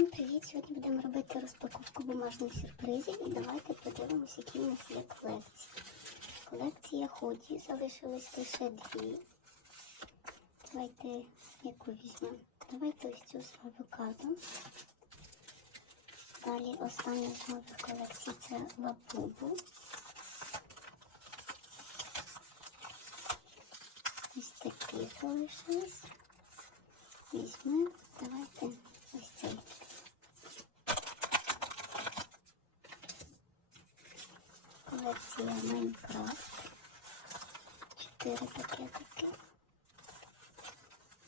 Всім привіт! Сьогодні будемо робити розпаковку бумажних сюрпризів і давайте подивимося, які в нас є колекції. Колекція ході залишилось лише дві. Давайте яку візьмемо. Давайте ось цю з авокадо. Далі остання з нових колекцій це лапубу. Ось такі залишились. Візьмемо. Давайте ось цей. Колекція Майнкрафт. Чотири пакетики.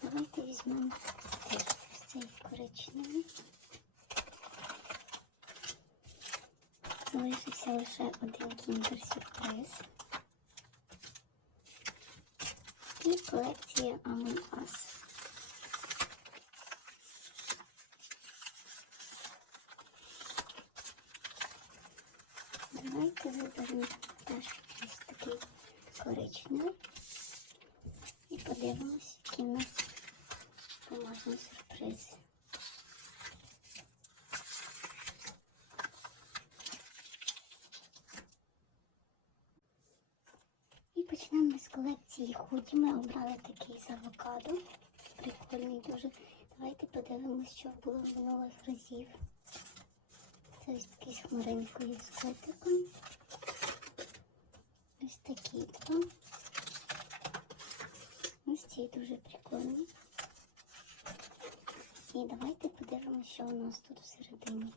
Давайте візьмемо цей коричневий. Залишився лише один кіндер сюрприз. І колекція Among Us. Давайте виберемо теж ось такий коричневий. І подивимось, які в нас бумажні сюрпризи. І почнемо з колекції худі. Ми обрали такий з авокадо. Прикольний дуже. Давайте подивимось, що було минулих разів. Ось такий з хмаринкою з котиком. Ось такі два. Ось ці дуже прикольні. І давайте подивимося, що у нас тут всередині.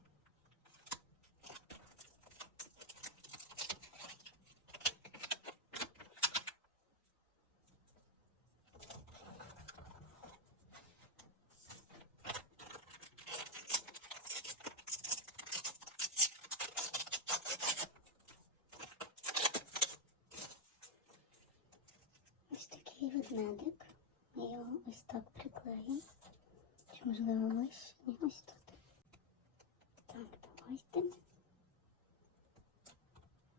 Ось такий ведмедик. Ми його ось так приклеїмо. Чи можливо вище? Ні, ось тут. Так, давайте.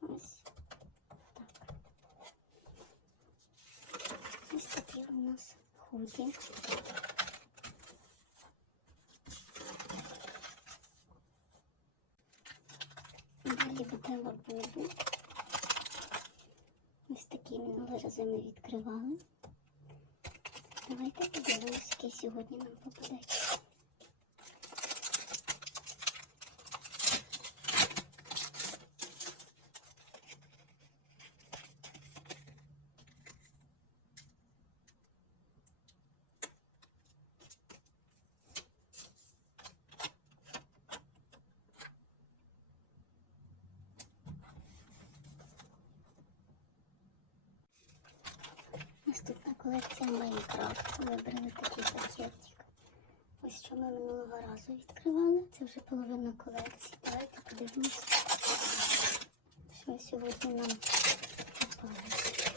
Ось так. Ось такий у нас худі. Далі буде лабубу. Ось такі минулі рази ми відкривали. Давайте подивимось, який сьогодні нам попадеться. Колекція Майнкрафт. Вибрали такий пакетик. Ось що ми минулого разу відкривали. Це вже половина колекції. Давайте подивимося, що сьогодні нам попалося.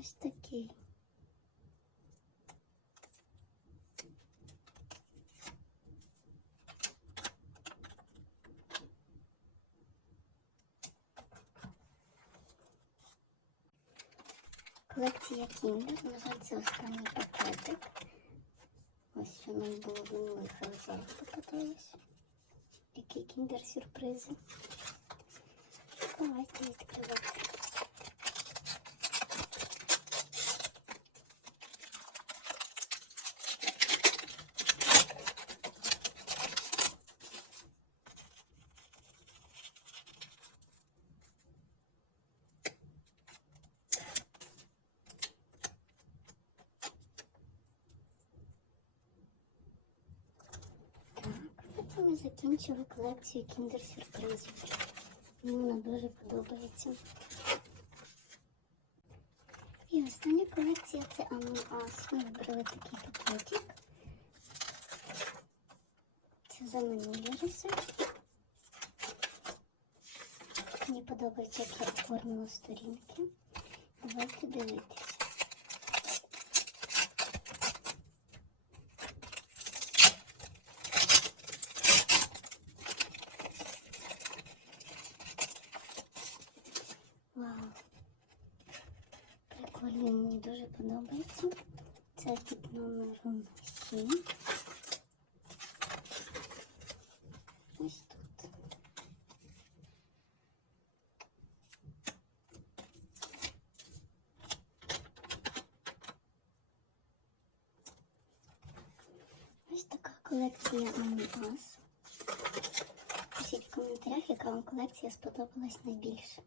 Ось такий. Колекція Kinder. Називається останній пакетик. Ось що нам було в минулих разах попадалось. Які кіндер сюрпризи. Давайте відкривати. Так, це ми закінчили колекцію кіндер сюрпризів. Мені вона дуже подобається. І остання колекція це Among. Ми вибрали такий пакетик. Це за минулі рази. Мені подобається, як я оформила сторінки. Давайте дивитися. Вау. Прикольний мені мені дуже подобається. Це під номером 7. Ось тут. Ось така колекція Унітаз. Пишіть в коментарях, яка вам колекція сподобалась найбільше.